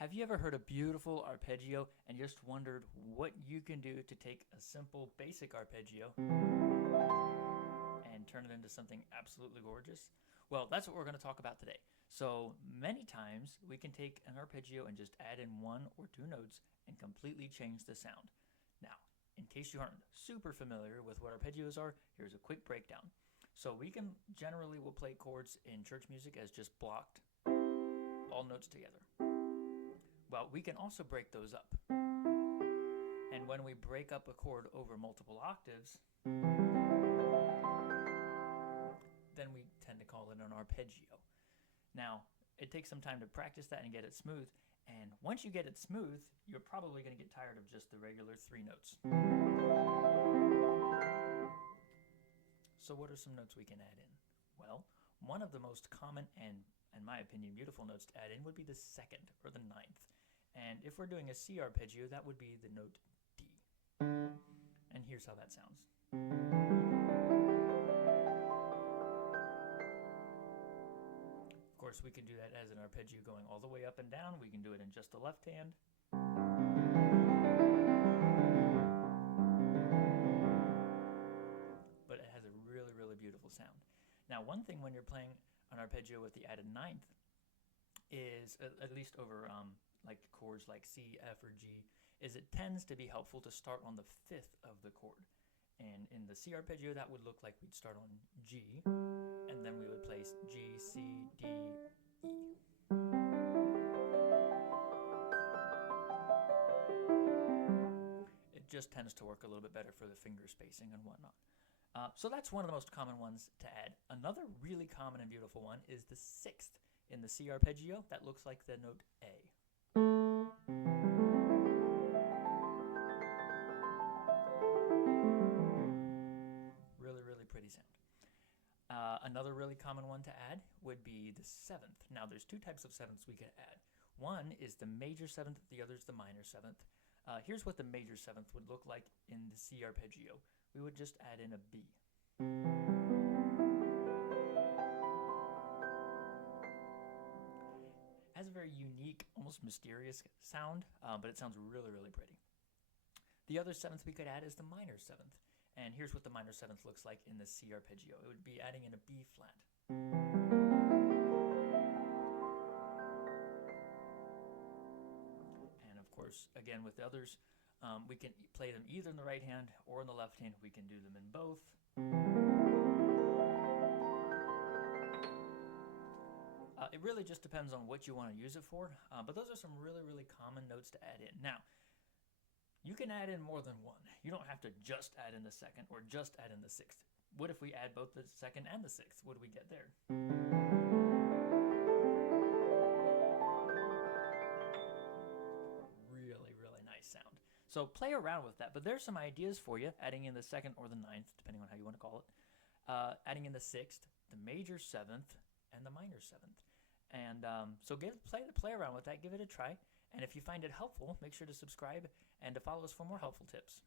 Have you ever heard a beautiful arpeggio and just wondered what you can do to take a simple basic arpeggio and turn it into something absolutely gorgeous? Well, that's what we're going to talk about today. So many times we can take an arpeggio and just add in one or two notes and completely change the sound. Now, in case you aren't super familiar with what arpeggios are, here's a quick breakdown. So we can generally will play chords in church music as just blocked, all notes together. Well, we can also break those up. And when we break up a chord over multiple octaves, then we tend to call it an arpeggio. Now, it takes some time to practice that and get it smooth. And once you get it smooth, you're probably going to get tired of just the regular three notes. So what are some notes we can add in? Well, one of the most common and, in my opinion, beautiful notes to add in would be the second or the ninth. And if we're doing a C arpeggio, that would be the note D. And here's how that sounds. Of course, we can do that as an arpeggio going all the way up and down. We can do it in just the left hand. But it has a really, really beautiful sound. Now, one thing when you're playing an arpeggio with the added ninth is, at least over like chords like C, F, or G, is it tends to be helpful to start on the fifth of the chord. And in the C arpeggio, that would look like we'd start on G, and then we would place G, C, D, E. It just tends to work a little bit better for the finger spacing and whatnot. So that's one of the most common ones to add. Another really common and beautiful one is the sixth in the C arpeggio. That looks like the note A. Really, really pretty sound. Another really common one to add would be the seventh. Now, there's two types of sevenths we could add. One is the major seventh, the other is the minor seventh. Here's what the major seventh would look like in the C arpeggio. We would just add in a B. It has a very unique, almost mysterious sound, but it sounds really, really pretty. The other seventh we could add is the minor seventh. And here's what the minor seventh looks like in the C arpeggio. It would be adding in a B flat. And of course, again, with the others, we can play them either in the right hand or in the left hand. We can do them in both. It really just depends on what you want to use it for, but those are some really, really common notes to add in. Now, you can add in more than one. You don't have to just add in the second or just add in the sixth. What if we add both the second and the sixth? What do we get there? Really, really nice sound. So play around with that, but there's some ideas for you, adding in the second or the ninth, depending on how you want to call it, adding in the sixth, the major seventh, and the minor seventh. And so play around with that, give it a try. And if you find it helpful, make sure to subscribe and to follow us for more helpful tips.